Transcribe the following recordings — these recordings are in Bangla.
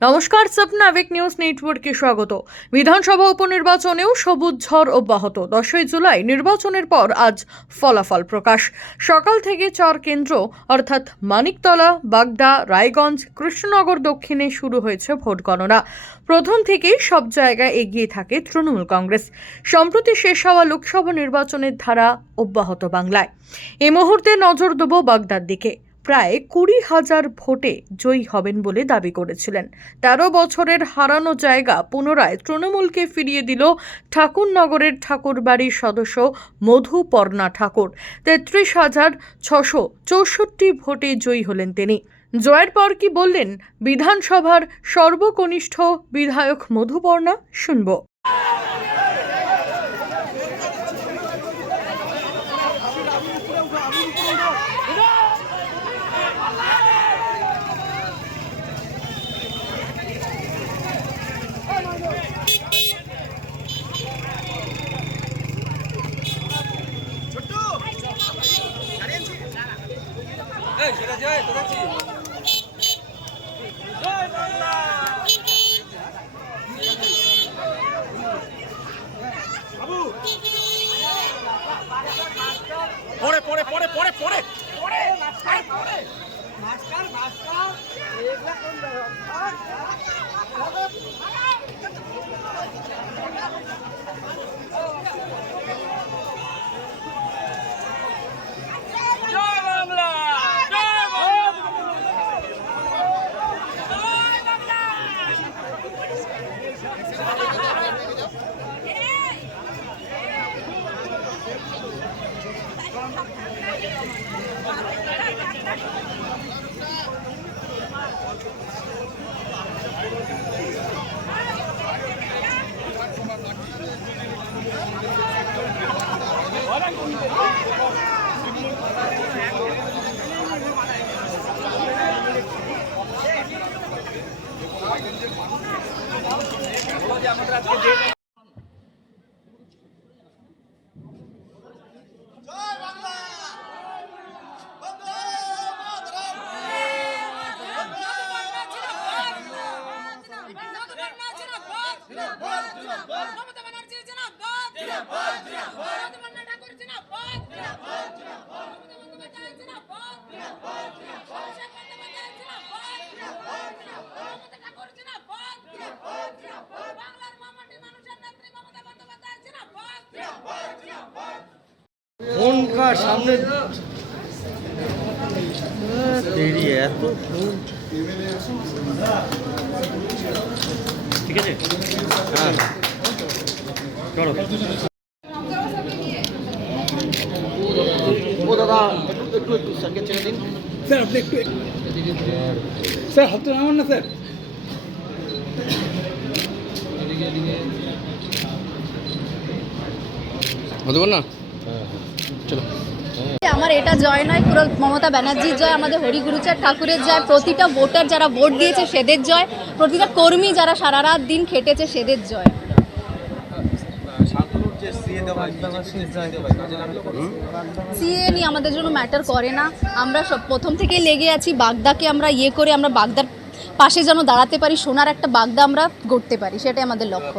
নমস্কার, স্বপ্নাবিক নিউজ নেটওয়ার্কে স্বাগত। বিধানসভা উপনির্বাচনেও সবুজ ঝড় অব্যাহত। 10ই জুলাই নির্বাচনের পর আজ ফলাফল প্রকাশ। সকাল থেকে 4 কেন্দ্র অর্থাৎ মানিকতলা, বাগদা, রায়গঞ্জ, কৃষ্ণনগর দক্ষিণে শুরু হয়েছে ভোট গণনা। প্রথম থেকেই সব জায়গায় এগিয়ে থাকে তৃণমূল কংগ্রেস। সম্প্রতি শেষ হওয়া লোকসভা নির্বাচনের ধারা অব্যাহত বাংলায়। এই মুহূর্তে নজর দেব বাগদার দিকে। প্রায় 20,000 ভোটে জয়ী হবেন বলে দাবি করেছিলেন। 13 বছরের হারানো জায়গা পুনরায় তৃণমূলকে ফিরিয়ে দিল ঠাকুরনগরের ঠাকুরবাড়ির সদস্য মধুপর্ণা ঠাকুর। 33,664 ভোটে জয়ী হলেন তিনি। জয়ের পর কি বললেন বিধানসভার সর্বকনিষ্ঠ বিধায়ক মধুপর্ণা, শুনব। পড়ে পড়ে পড়ে পড়ে পড়ে পড়ে ফোনটা সামনে দেরি এত ঠিক আছে। হ্যাঁ চলো ও দাদা একটু স্যারকে ছেড়ে দিন। স্যার আপনি একটু স্যার হাত তো নামান না স্যার। হতে পার না। চলো আমার এটা জয় নয়, পুরো মমতা ব্যানার্জির জয়, আমাদের হরিগুরুচাঁদ ঠাকুরের জয়, প্রতিটা ভোটার যারা ভোট দিয়েছে সেদের জয়, প্রতিটা কর্মী যারা সারা রাত দিন খেটেছে সেদের জয়। সিএ নিয়ে আমাদের জন্য ম্যাটার করে না, আমরা সব প্রথম থেকেই লেগে আছি বাগদাকে আমরা করে আমরা বাগদার পাশে যেন দাঁড়াতে পারি, সোনার একটা বাগদা আমরা গড়তে পারি, সেটাই আমাদের লক্ষ্য।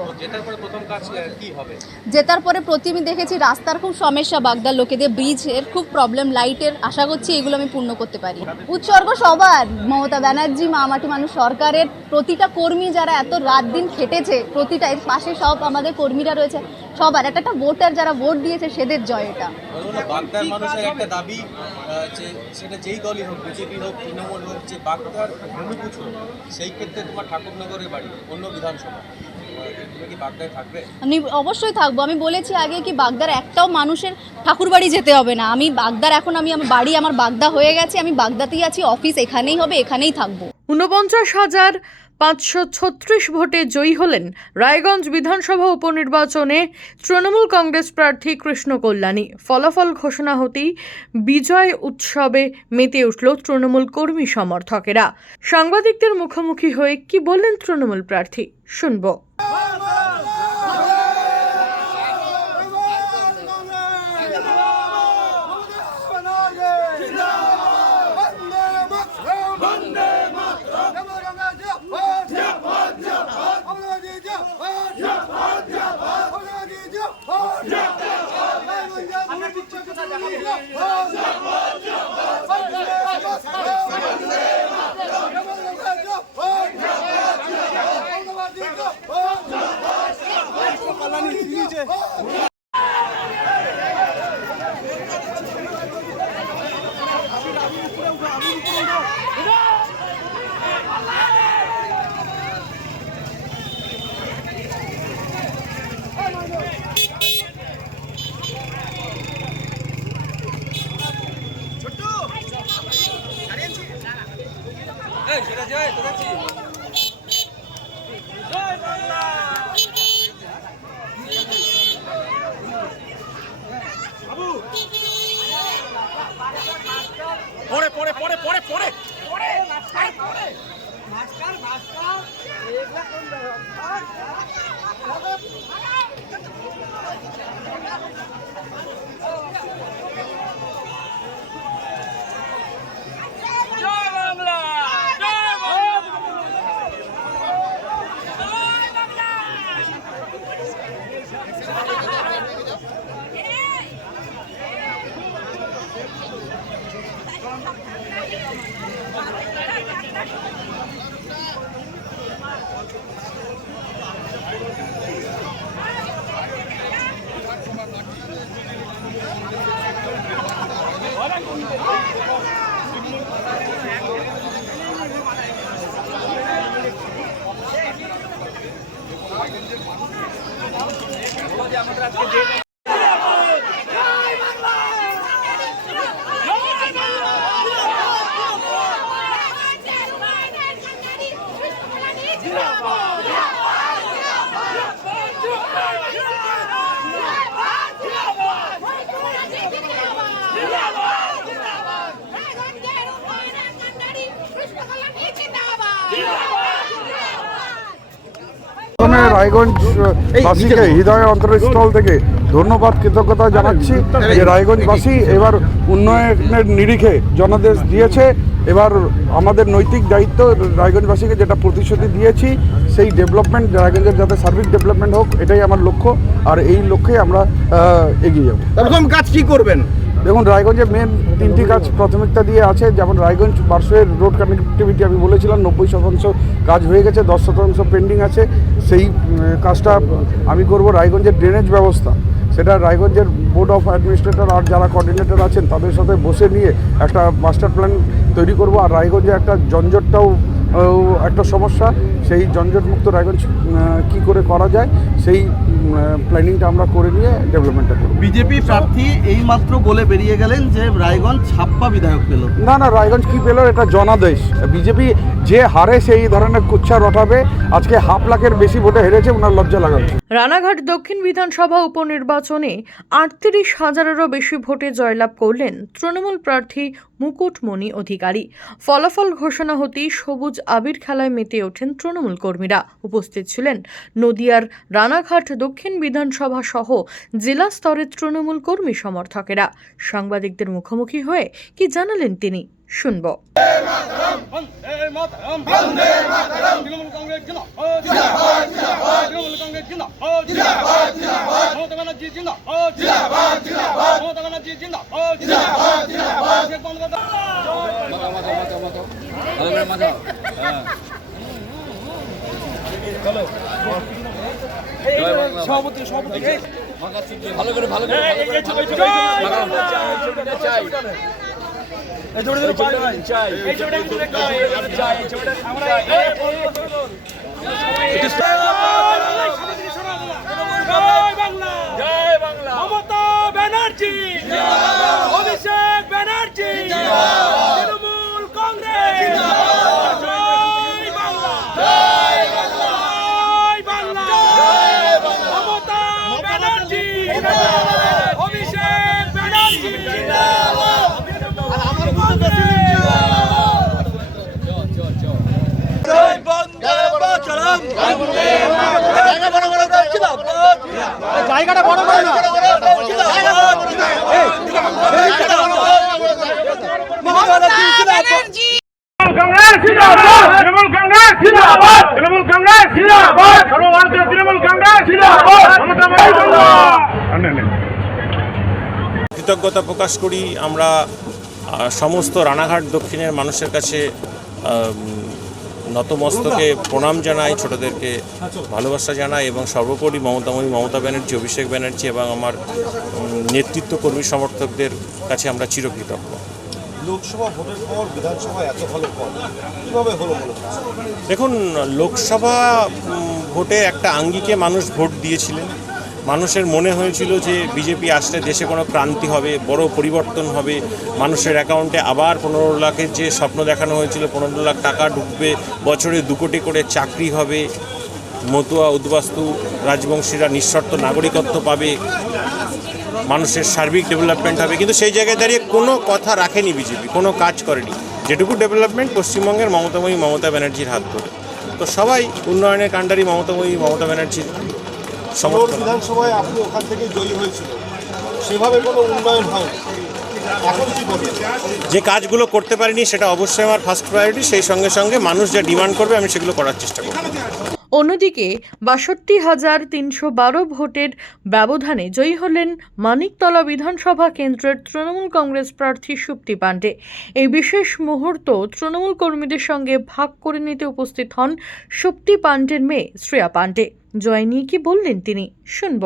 জেতার পরে আমি দেখেছি রাস্তার খুব সমস্যা, বাগদার লোকেদের ব্রিজের খুব প্রবলেম, লাইটের, আশা করছি এগুলো আমি পূর্ণ করতে পারি। উৎসর্গ সবার, মমতা ব্যানার্জি, মা মাটি মানুষ সরকারের, প্রতিটা কর্মী যারা এত রাত দিন খেটেছে, প্রতিটা এর পাশে সব আমাদের কর্মীরা রয়েছে, সবার একটা ভোটার যারা ভোট দিয়েছে সেদের জয় এটা। বাগদার মানুষের একটা দাবি যে সেটা যেই দলই হোক, বিজেপি হোক, তৃণমূল হোক, যে বাগদার ভূমিপুত্র, সেই ক্ষেত্রে তোমার ঠাকুরনগরের বাড়ি, অন্য বিধানসভা, তুমি কি বাগদায় থাকবে? আমি অবশ্যই থাকবো। আমি বলেছি আগে কি বাগদার একটাও মানুষের ঠাকুরবাড়ি যেতে হবে না। আমি বাগদার এখন আমার বাড়ি আমার বাগদা হয়ে গেছে, আমি বাগদাতেই আছি, অফিস এখানেই হবে, এখানেই থাকবো। 49,536 ভোটে জয়ী হলেন রায়গঞ্জ বিধানসভা উপনির্বাচনে তৃণমূল কংগ্রেস প্রার্থী কৃষ্ণ কল্যাণী। ফলাফল ঘোষণা হতেই বিজয় উৎসবে মেতে উঠল তৃণমূল কর্মী সমর্থকেরা। সাংবাদিকদের মুখোমুখি হয়ে কি বললেন তৃণমূল প্রার্থী, শুনব। প্রথমে রায়গঞ্জ বাসীকে হৃদয়ের অন্তরস্থল থেকে ধন্যবাদ কৃতজ্ঞতা জানাচ্ছি যে রায়গঞ্জবাসী এবার উন্নয়নের নিরিখে জনাদেশ দিয়েছে। এবার আমাদের নৈতিক দায়িত্ব রায়গঞ্জবাসীকে যেটা প্রতিশ্রুতি দিয়েছি সেই ডেভেলপমেন্ট, রায়গঞ্জের যাতে সার্বিক ডেভেলপমেন্ট হোক, এটাই আমার লক্ষ্য। আর এই লক্ষ্যে আমরা এগিয়ে যাব। প্রথম কাজ কি করবেন? দেখুন, রায়গঞ্জে মেন 3টি কাজ প্রাথমিকতা দিয়ে আছে। যেমন রায়গঞ্জ বারসুয়ের রোড কানেক্টিভিটি আমি বলেছিলাম 90% কাজ হয়ে গেছে, 10% পেন্ডিং আছে। সেই কাজটা আমি করব। রায়গঞ্জের ড্রেনেজ ব্যবস্থা, সেটা রায়গঞ্জের বোর্ড অফ অ্যাডমিনিস্ট্রেটর আর যারা কোঅর্ডিনেটর আছেন তাদের সাথে বসে নিয়ে একটা মাস্টার প্ল্যান তৈরি করব। আর রায়গঞ্জে একটা জঞ্জটটাও একটা সমস্যা, সেই জঞ্জটমুক্ত রায়গঞ্জ কী করে করা যায় সেই প্ল্যানিংটা আমরা করে নিয়ে ডেভেলপমেন্টটা করব। বিজেপি প্রার্থী এইমাত্র বলে বেরিয়ে গেলেন যে রায়গঞ্জ ছাপ্পা বিধায়ক পেল। না, রায়গঞ্জ কি পেল এটা জনাদেশ। বিজেপি যে হারে সেই ধরনের কুচ্ছা রটাবে। আজকে 500,000-এর বেশি ভোটে হেরেছে, ওনার লজ্জা লাগাচ্ছে। রানাঘাট দক্ষিণ বিধানসভা উপনির্বাচনে 38,000-এরও বেশি ভোটে জয়লাভ করলেন তৃণমূল প্রার্থী মুকুটমণি অধিকারী। ফলাফল ঘোষণা হতেই সবুজ আবির খেলায় মেতে ওঠেন তৃণমূল কর্মীরা। উপস্থিত ছিলেন নদিয়ার রানাঘাট দক্ষিণ বিধানসভা সহ জেলা স্তরের তৃণমূল কর্মী সমর্থকেরা। সাংবাদিকদের মুখোমুখি হয়ে কি জানালেন তিনি, শুনব। মমতা ব্যানার্জি, অভিষেক ব্যানার্জি, তৃণমূল কংগ্রেস, জয় বাংলা, জয় বাংলা, মমতা ব্যানার্জি, অভিষেক ব্যানার্জি, জয় বন্দে মাতরম, জায়গাটা বড় করে না, কংগ্রেস জিন্দাবাদ, তৃণমূল কংগ্রেস জিন্দাবাদ, তৃণমূল কংগ্রেস জিন্দাবাদ, সর্বভারতীয় তৃণমূল কংগ্রেস জিন্দাবাদ, মমতা ব্যানার্জি। কৃতজ্ঞতা প্রকাশ করি আমরা সমস্ত রানাঘাট দক্ষিণের মানুষের কাছে নতমস্তকে প্রণাম জানাই, ছোটদেরকে ভালোবাসা জানাই এবং সর্বোপরি মমতা ব্যানার্জি, অভিষেক ব্যানার্জি এবং আমার নেতৃত্ব কর্মী সমর্থকদের কাছে আমরা চিরকৃতজ্ঞ। লোকসভা ভোটের পর বিধানসভা এত ভালো ফল কীভাবে হলো বলে মনে হচ্ছে? দেখুন, লোকসভা ভোটে একটা আঙ্গিকে মানুষ ভোট দিয়েছিলেন। মানুষের মনে হয়েছিল যে বিজেপি আসলে দেশে কোনো ক্রান্তি হবে, বড় পরিবর্তন হবে, মানুষের অ্যাকাউন্টে আবার 15 লাখের যে স্বপ্ন দেখানো হয়েছিল, 15 লাখ টাকা ঢুকবে, বছরে 2 কোটি করে চাকরি হবে, মতুয়া উদ্বাস্তু রাজবংশীরা নিঃশর্ত নাগরিকত্ব পাবে, মানুষের সার্বিক ডেভেলপমেন্ট হবে। কিন্তু সেই জায়গায় দাঁড়িয়ে কোনো কথা রাখেনি বিজেপি, কোনো কাজ করেনি। যেটুকু ডেভেলপমেন্ট পশ্চিমবঙ্গের মমতা ব্যানার্জির হাত ধরে। তো সবাই উন্নয়নের কাণ্ডারি মমতা ব্যানার্জির শহর বিধানসভায় আপনি ওখান থেকে জয়ী হয়েছিল, সেভাবে কোনো উন্নয়ন হয়নি, এখন কি বলবেন? যে কাজগুলো করতে পারিনি সেটা অবশ্যই আমার ফার্স্ট প্রায়োরিটি। সেই সঙ্গে সঙ্গে মানুষ যা ডিমান্ড করবে আমি সেগুলো করার চেষ্টা করব। অন্যদিকে 62,312 ভোটের ব্যবধানে জয়ী হলেন মানিকতলা বিধানসভা কেন্দ্রের তৃণমূল কংগ্রেস প্রার্থী সুপ্তি পাণ্ডে। এই বিশেষ মুহূর্ত তৃণমূল কর্মীদের সঙ্গে ভাগ করে নিতে উপস্থিত হন সুপ্তি পাণ্ডের মেয়ে শ্রেয়া পাণ্ডে। জয় নিয়ে কি বললেন তিনি, শুনব।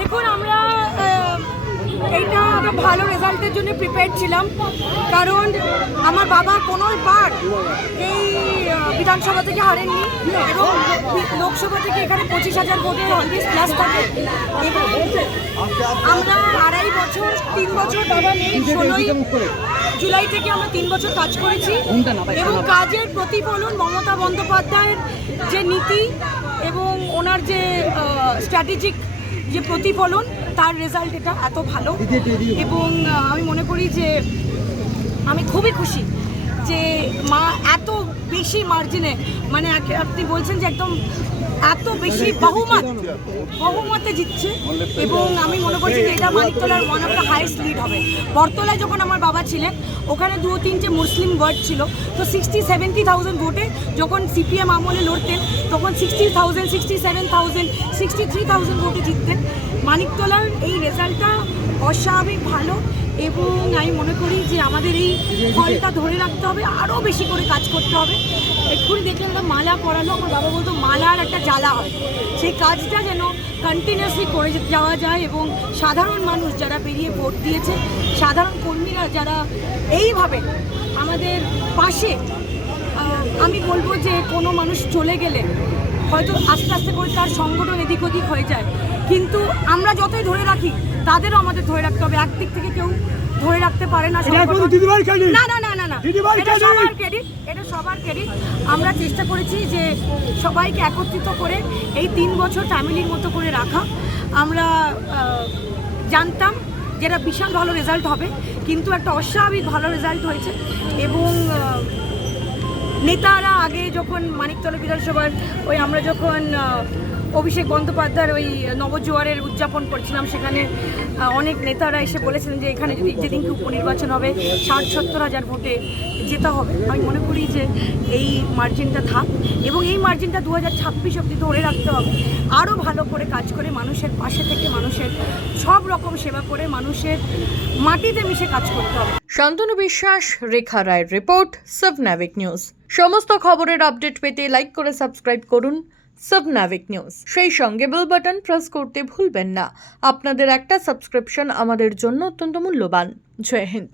দেখুন, আমরা এইটা একটা ভালো রেজাল্টের জন্য প্রিপেয়ার ছিলাম, কারণ আমার বাবা কোনোবার এই বিধানসভা থেকে হারেননি এবং লোকসভা থেকে এখানে 25,000 ভোটে অলওয়েজ প্লাস থাকে। এবং আমরা 2.5 বছর 3 বছর বাবা নেই, 16 জুলাই থেকে আমরা 3 বছর কাজ করেছি এবং কাজের প্রতিফলন মমতা বন্দ্যোপাধ্যায়ের যে নীতি এবং ওনার যে স্ট্র্যাটেজিক যে প্রতিফলন, তার রেজাল্ট এটা এত ভালো। এবং আমি মনে করি যে আমি খুবই খুশি যে মা এত বেশি মার্জিনে, মানে আপনি বলছেন যে একদম এত বেশি বহুমতে জিতছে। এবং আমি মনে করছি যে এটা মানিকতলার one of the highest lead হবে। বরতলায় যখন আমার বাবা ছিলেন ওখানে 2-3টে মুসলিম ওয়ার্ড ছিল, তো 60-70,000 ভোটে যখন সিপিএম আমলে লড়তেন তখন 60,000, 67,000, 63,000 ভোটে জিততেন। মানিকতলার এই রেজাল্টটা অস্বাভাবিক ভালো এবং আমি মনে করি যে আমাদের এই ফলটা ধরে রাখতে হবে, আরও বেশি করে কাজ করতে হবে। এক্ষুনি দেখলাম একটা মালা পরানো, আমার বাবা বলতো মালার একটা জ্বালা হয়, সেই কাজটা যেন কন্টিনিউয়াসলি করে যাওয়া যায় এবং সাধারণ মানুষ যারা বেরিয়ে ভোট দিয়েছে, সাধারণ কর্মীরা যারা এইভাবে আমাদের পাশে, আমি বলবো যে কোনো মানুষ চলে গেলে হয়তো আস্তে আস্তে করে তার সংগঠন এদিক ওদিক হয়ে যায়, কিন্তু আমরা যতই ধরে রাখি তাদেরও আমাদের ধরে রাখতে হবে। একদিক থেকে কেউ ধরে রাখতে পারে না, না না না না না, এটা সবার ক্রেডিট, এটা সবার ক্রেডিট। আমরা চেষ্টা করেছি যে সবাইকে একত্রিত করে এই 3 বছর ফ্যামিলির মতো করে রাখা। আমরা জানতাম যেটা বিশাল ভালো রেজাল্ট হবে, কিন্তু একটা অস্বাভাবিক ভালো রেজাল্ট হয়েছে। এবং নেতারা আগে যখন মানিকতলা বিধানসভার ওই আমরা যখন অভিষেক বন্দ্যোপাধ্যায়ের ওই নবজোয়ারের উদযাপন করছিলাম, সেখানে অনেক নেতারা এসে বলেছিলেন যে এখানে যদি যেদিনকে উপনির্বাচন হবে 60-70 হাজার ভোটে জেতা হবে। আমি মনে করি যে এই মার্জিনটা থাক এবং এই মার্জিনটা 2026 অবধি ধরে রাখতে হবে। আরও ভালো করে কাজ করে মানুষের পাশে থেকে মানুষের সব রকম সেবা করে মানুষের মাটিতে মিশে কাজ করতে হবে। শান্তনু বিশ্বাস, রেখা রায়ের রিপোর্ট, সাবনাভিক নিউজ। সমস্ত খবরের আপডেট পেতে লাইক করে সাবস্ক্রাইব করুন সাবনাভিক নিউজ। সেই সঙ্গে বেল বাটন প্রেস করতে ভুলবেন না। আপনাদের একটা সাবস্ক্রিপশন আমাদের জন্য অত্যন্ত মূল্যবান। জয় হিন্দ।